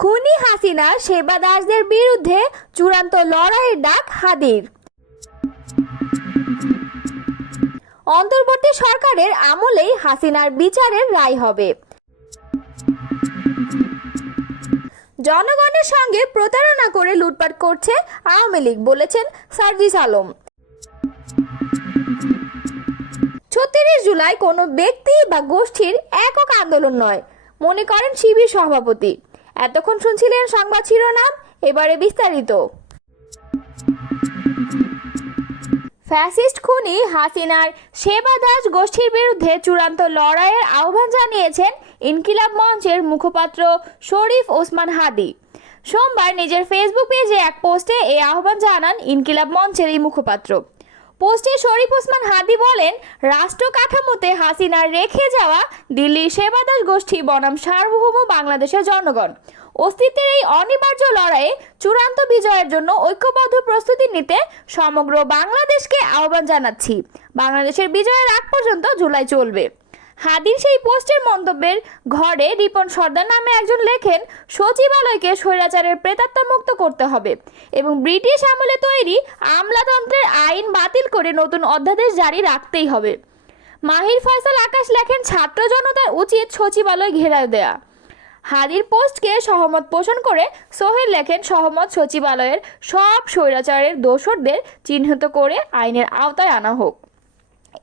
খুনি হাসিনা সেবা দাসদের বিরুদ্ধে চূড়ান্ত লড়াইয়ের ডাক হাদির। অন্তর্বর্তী সরকারের আমলেই হাসিনার বিচারের রায় হবে। জনগণের সঙ্গে প্রতারণা করে লুটপাট করছে আওয়ামী লীগ, বলেছেন সার্জিস আলম। ৩৬ জুলাই কোনো ব্যক্তি বা গোষ্ঠীর একক আন্দোলন নয়, মনে করেন শিবির সভাপতি। এতক্ষণ শুনছিলেন সংবাদ শিরোনাম, এবারে বিস্তারিত। ফ্যাসিস্ট খুনি হাসিনার সেবা দাস গোষ্ঠীর বিরুদ্ধে চূড়ান্ত লড়াইয়ের আহ্বান জানিয়েছেন ইনকিলাব মঞ্চের মুখপাত্র শরীফ ওসমান হাদি। সোমবার নিজের ফেসবুক পেজে এক পোস্টে এই আহ্বান জানান ইনকিলাব মঞ্চের এই মুখপাত্র। পোস্টে শরীফ ওসমান হাদি বলেন, রাষ্ট্র কাঠামোতে হাসিনার রেখে যাওয়া দিল্লির সেবাদাস গোষ্ঠী বনাম সার্বভৌম বাংলাদেশের জনগণ অস্তিত্বের এই অনিবার্য লড়াইয়ে চূড়ান্ত বিজয়ের জন্য ঐক্যবদ্ধ প্রস্তুতি নিতে সমগ্র বাংলাদেশকে আহ্বান জানাচ্ছি। বাংলাদেশের বিজয়ের আগ পর্যন্ত জুলাই চলবে। হাদির সেই পোস্টের মন্তব্যের ঘরে রিপন সর্দার নামে একজন লেখেন, সচিবালয়কে স্বৈরাচারের প্রেতাত্মা মুক্ত করতে হবে এবং ব্রিটিশ আমলে তৈরি আমলাতন্ত্রের আইন বাতিল করে নতুন অধ্যাদেশ জারি রাখতেই হবে। মাহির ফয়সাল আকাশ লেখেন, ছাত্র জনতার উচিত সচিবালয় ঘেরাও দেয়া। হাদির পোস্টকে সহমত পোষণ করে সোহেল লেখেন, সহমত সচিবালয়ের সব স্বৈরাচারের দোসরদের চিহ্নিত করে আইনের আওতায় আনা হোক।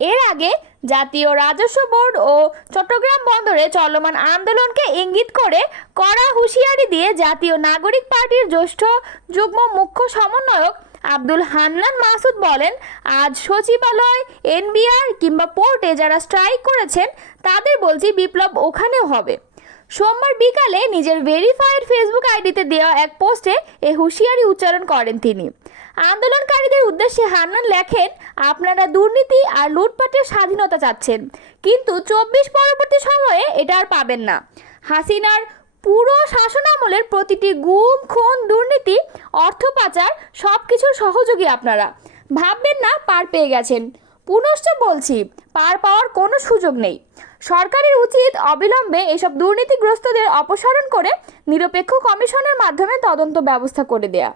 এর আগে জাতীয় রাজস্ব বোর্ড ও চট্টগ্রাম বন্দরে চলমান আন্দোলনকে ইঙ্গিত করে কড়া হুঁশিয়ারি দিয়ে জাতীয় নাগরিক পার্টির জ্যেষ্ঠ যুগ্ম মুখ্য সমন্বয়ক আব্দুল হান্নান মাসুদ বলেন, আজ সচিবালয়, এনবিআর কিংবা পোর্টে যারা স্ট্রাইক করেছেন তাদের বলছি বিপ্লব ওখানেও হবে। সোমবার বিকালে নিজের ভেরিফাইড ফেসবুক আইডিতে দেওয়া এক পোস্টে এ হুঁশিয়ারি উচ্চারণ করেন তিনি। আন্দোলনকারীদের উদ্দেশ্যে হান্নান লেখেন, আপনারা দুর্নীতি আর লুটপাটের স্বাধীনতা চাচ্ছেন, কিন্তু ২৪ পরবর্তী সময়ে এটা আর পাবেন না। হাসিনার পুরো শাসনামলের প্রতিটি গুম, খুন, দুর্নীতি, অর্থ পাচার সবকিছুর সহযোগী আপনারা। ভাববেন না পার পেয়ে গেছেন। পুনশ্চ বলছি, পার পাওয়ার কোনো সুযোগ নেই। সরকারের উচিত অবিলম্বে এসব দুর্নীতিগ্রস্তদের অপসারণ করে নিরপেক্ষ কমিশনের মাধ্যমে তদন্ত ব্যবস্থা করে দেয়া।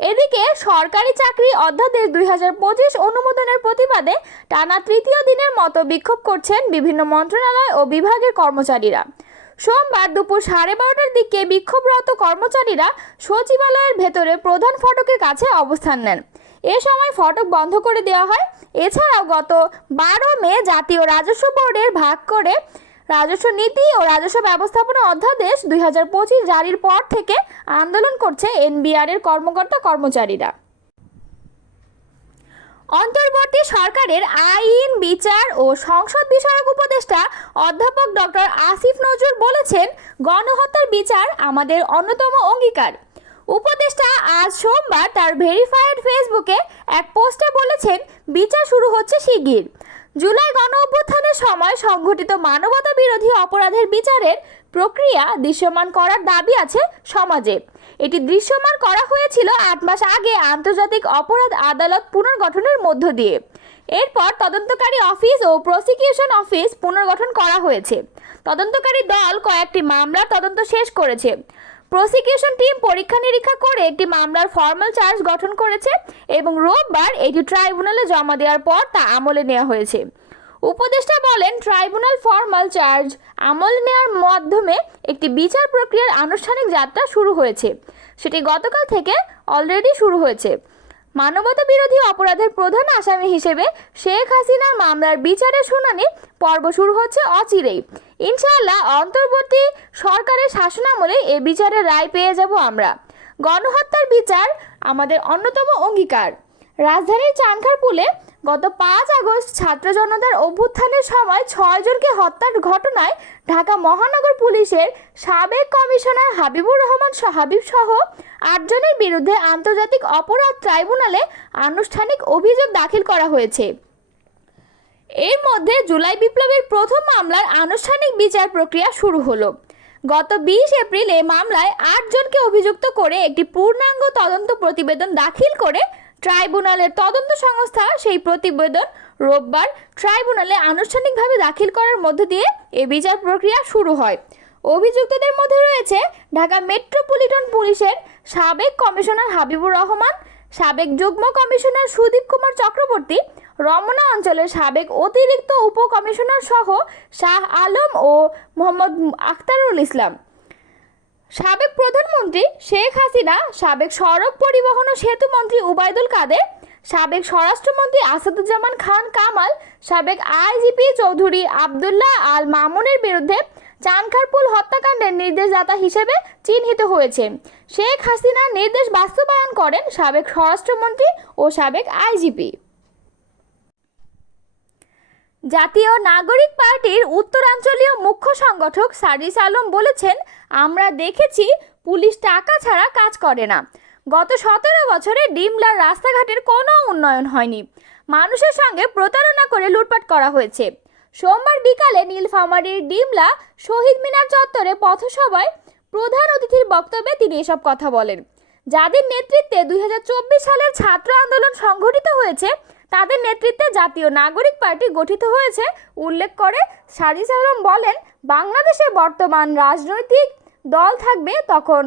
এদিকে সরকারি চাকরি অধ্যাদেশ ২০২৫ অনুমোদনের প্রতিবাদে টানা তৃতীয় দিনের মতো বিক্ষোভ করছেন বিভিন্ন মন্ত্রণালয় ও বিভাগের কর্মচারীরা। সোমবার দুপুর 12:30টার দিকে বিক্ষোভরত কর্মচারীরা সচিবালয়ের ভেতরে প্রধান ফটকের কাছে অবস্থান নেন। এ সময় ফটক বন্ধ করে দেওয়া হয়। এছাড়াও গত 12 মে জাতীয় রাজস্ব বোর্ডের ভাগ করে রাজস্ব নীতি ও রাজস্ব ব্যবস্থাপনা অধ্যাদেশ ২০২৫ জারির পর থেকে আন্দোলন করছে এনবিআর এর কর্মকর্তা-কর্মচারীরা। অন্তর্বর্তী সরকারের আইন, বিচার ও সংসদ বিষয়ক উপদেষ্টা অধ্যাপক ডক্টর আসিফ নজরুল বলেছেন, গণহত্যার বিচার আমাদের অন্যতম অঙ্গীকার। উপদেষ্টা আজ সোমবার তার ভেরিফাইড ফেসবুকে এক পোস্টে বলেছেন, বিচার শুরু হচ্ছে শিগগির। জুলাই গণ অভ্যুত্থানের সময় সংঘটিত মানবতা বিরোধী অপরাধের বিচারের প্রক্রিয়া দৃশ্যমান করার দাবি আছে সমাজে। এটি দৃশ্যমান করা হয়েছিল ৮ মাস আগে আন্তর্জাতিক অপরাধ আদালত পুনর্গঠনের মধ্য দিয়ে। এরপর তদন্তকারী অফিস ও প্রসিকিউশন অফিস পুনর্গঠন করা হয়েছে। তদন্তকারী দল কয়েকটি মামলার তদন্ত শেষ করেছে। প্রসিকিউশন টিম পরীক্ষা নিরীক্ষা করে একটি মামলার ফর্মাল চার্জ গঠন করেছে এবং রোববার এটি ট্রাইব্যুনালে জমা দেওয়ার পর তা আমলে নেওয়া হয়েছে। উপদেষ্টা বলেন, ট্রাইব্যুনাল ফর্মাল চার্জ আমলে নেওয়ার মাধ্যমে একটি বিচার প্রক্রিয়ার আনুষ্ঠানিক যাত্রা শুরু হয়েছে। সেটি গতকাল থেকে অলরেডি শুরু হয়েছে। মানবতা বিরোধী অপরাধের প্রধান আসামি হিসেবে শেখ হাসিনার মামলার বিচারের শুনানি পর্ব শুরু হচ্ছে অচিরেই। ইনশাআল্লাহ অন্তর্বর্তী সরকারের শাসনামলে এ বিচারের রায় পেয়ে যাব আমরা। গণহত্যার বিচার আমাদের অন্যতম অঙ্গীকার। রাজধানীর চানখারপুলে গত ৫ আগস্ট ছাত্র জনতার অভ্যুত্থানের সময় ৬ জনকে হত্যার ঘটনায় ঢাকা মহানগর পুলিশের সাবেক কমিশনার হাবিবুর রহমান হাবিব সহ ৮ জনের বিরুদ্ধে আন্তর্জাতিক অপরাধ ট্রাইব্যুনালে আনুষ্ঠানিক অভিযোগ দাখিল করা হয়েছে। এর মধ্যে জুলাই বিপ্লবের প্রথম মামলার আনুষ্ঠানিক বিচার প্রক্রিয়া শুরু হলো। গত ২০ এপ্রিল এই মামলায় ৮ জনকে অভিযুক্ত করে একটি পূর্ণাঙ্গ তদন্ত প্রতিবেদন দাখিল করে ট্রাইব্যুনালের তদন্ত সংস্থা সেই প্রতিবেদন রোববার ট্রাইব্যুনালে আনুষ্ঠানিকভাবে দাখিল করার মধ্য দিয়ে এই বিচার প্রক্রিয়া শুরু হয়। অভিযুক্তদের মধ্যে রয়েছে ঢাকা মেট্রোপলিটন পুলিশের সাবেক কমিশনার হাবিবুর রহমান, সাবেক যুগ্ম কমিশনার সুদীপ কুমার চক্রবর্তী, রমনা অঞ্চলের সাবেক অতিরিক্ত উপকমিশনার সহ শাহ আলম ও মোহাম্মদ আখতারুল ইসলাম, সাবেক প্রধানমন্ত্রী শেখ হাসিনা, সাবেক সড়ক পরিবহন ও সেতু মন্ত্রী উবায়দুল কাদের, সাবেক স্বরাষ্ট্রমন্ত্রী আসাদুজ্জামান খান কামাল, সাবেক আইজিপি চৌধুরী আবদুল্লাহ আল মামুনের বিরুদ্ধে চানখারপুল হত্যাকাণ্ডের নির্দেশদাতা হিসেবে চিহ্নিত হয়েছে। শেখ হাসিনার নির্দেশ বাস্তবায়ন করেন সাবেক স্বরাষ্ট্রমন্ত্রী ও সাবেক আইজিপি। জাতীয় নাগরিক পার্টির উত্তরাঞ্চলীয় মুখ্য সংগঠক সার্জিস আলম বলেছেন, আমরা দেখেছি পুলিশ টাকা ছাড়া কাজ করে না। গত 17 বছরে ডিমলার রাস্তাঘাটের কোনো উন্নয়ন হয়নি। মানুষের সঙ্গে প্রতারণা করে লুটপাট করা হয়েছে। সোমবার বিকালে নীলফামারীর ডিমলা শহীদ মিনার চত্বরে পথসভায় প্রধান অতিথির বক্তব্যে তিনি এসব কথা বলেন। যাদের নেতৃত্বে 2024 সালের ছাত্র আন্দোলন সংঘটিত হয়েছে তাদের নেতৃত্বে জাতীয় নাগরিক পার্টি গঠিত হয়েছে উল্লেখ করে সার্জিস আলম বলেন, বাংলাদেশে বর্তমান রাজনৈতিক দল থাকবে তখন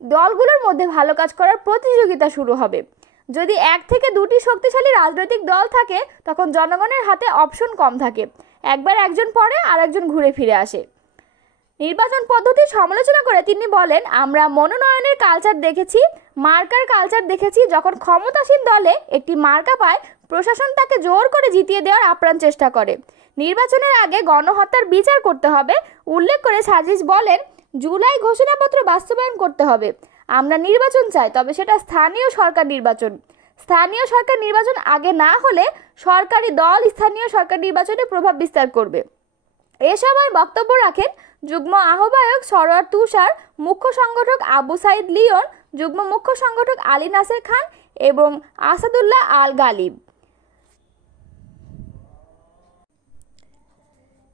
দলগুলোর মধ্যে ভালো কাজ করার প্রতিযোগিতা শুরু হবে। যদি 1 থেকে 2টি শক্তিশালী রাজনৈতিক দল থাকে তখন জনগণের হাতে অপশন কম থাকে, একবার একজন পরে আরেকজন ঘুরে ফিরে আসে। নির্বাচন পদ্ধতির সমালোচনা করে তিনি বলেন, আমরা মনোনয়নের কালচার দেখেছি, মার্কার কালচার দেখেছি। যখন ক্ষমতাসীন দলে একটি মার্কা পায় প্রশাসন তাকে জোর করে জিতিয়ে দেওয়ার আপ্রাণ চেষ্টা করে। নির্বাচনের আগে গণহত্যার বিচার করতে হবে। উল্লেখ করে সার্জিস বলেন, জুলাই ঘোষণাপত্র বাস্তবায়ন করতে হবে। আমরা নির্বাচন চাই, তবে সেটা স্থানীয় সরকার নির্বাচন। স্থানীয় সরকার নির্বাচন আগে না হলে সরকারি দল স্থানীয় সরকার নির্বাচনে প্রভাব বিস্তার করবে। এ সময় বক্তব্য রাখেন যুগ্ম আহ্বায়ক সরোয়ার তুষার, মুখ্য সংগঠক আবু সাইদ লিওন, যুগ্ম মুখ্য সংগঠক আলী নাসের খান এবং আসাদুল্লাহ আল গালিব।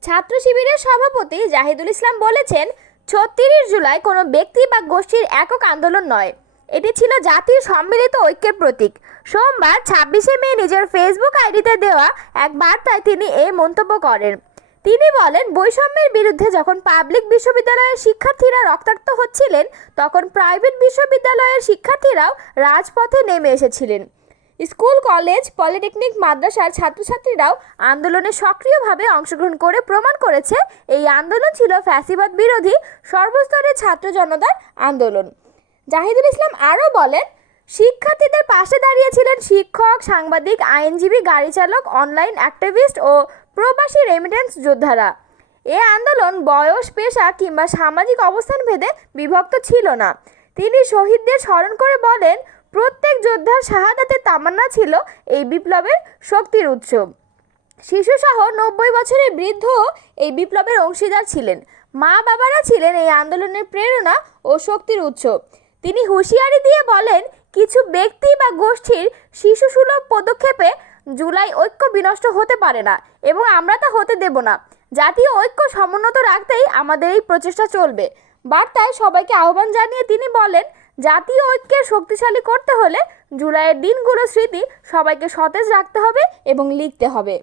ছাত্র শিবিরের সভাপতি জাহিদুল ইসলাম বলেছেন, 36 জুলাই কোনো ব্যক্তি বা গোষ্ঠীর একক আন্দোলন নয়, এটি ছিল জাতির সম্মিলিত ঐক্যের প্রতীক। সোমবার 26শে মে নিজের ফেসবুক আইডিতে দেওয়া এক বার্তায় তিনি এই মন্তব্য করেন। তিনি বলেন, বৈষম্যের বিরুদ্ধে যখন পাবলিক বিশ্ববিদ্যালয়ের শিক্ষার্থীরা রক্তাক্ত হচ্ছিলেন তখন প্রাইভেট বিশ্ববিদ্যালয়ের শিক্ষার্থীরাও রাজপথে নেমে এসেছিলেন। স্কুল, কলেজ, পলিটেকনিক, মাদ্রাসার ছাত্রছাত্রীরাও আন্দোলনে সক্রিয়ভাবে অংশগ্রহণ করে প্রমাণ করেছে এই আন্দোলন ছিল ফ্যাসিবাদ বিরোধী সর্বস্তরের ছাত্র জনতার আন্দোলন। জাহিদুল ইসলাম আরও বলেন, শিক্ষার্থীদের পাশে দাঁড়িয়েছিলেন শিক্ষক, সাংবাদিক, আইনজীবী, গাড়ি চালক, অনলাইন অ্যাক্টিভিস্ট ও প্রবাসী রেমিটেন্স যোদ্ধারা। এ আন্দোলন বয়স, পেশা কিংবা সামাজিক অবস্থান ভেদে বিভক্ত ছিল না। তিনি শহীদদের স্মরণ করে বলেন, প্রত্যেক যোদ্ধার শাহাদাতের তামান্না ছিল এই বিপ্লবের শক্তির উৎস। শিশুসহ 90 বছরের বৃদ্ধও এই বিপ্লবের অংশীদার ছিলেন। মা বাবারা ছিলেন এই আন্দোলনের প্রেরণা ও শক্তির উৎস। তিনি হুঁশিয়ারি দিয়ে বলেন, কিছু ব্যক্তি বা গোষ্ঠীর শিশুসুলভ পদক্ষেপে জুলাই ঐক্য বিনষ্ট হতে পারে না এবং আমরা তা হতে দেব না। জাতীয় ঐক্য সমুন্নত রাখতেই আমাদের এই প্রচেষ্টা চলবে। বার্তায় সবাইকে আহ্বান জানিয়ে তিনি বলেন, জাতীয় ঐক্যের শক্তিশালী করতে হলে জুলাইয়ের দিনগুলোর স্মৃতি সবাইকে সতেজ রাখতে হবে এবং লিখতে হবে।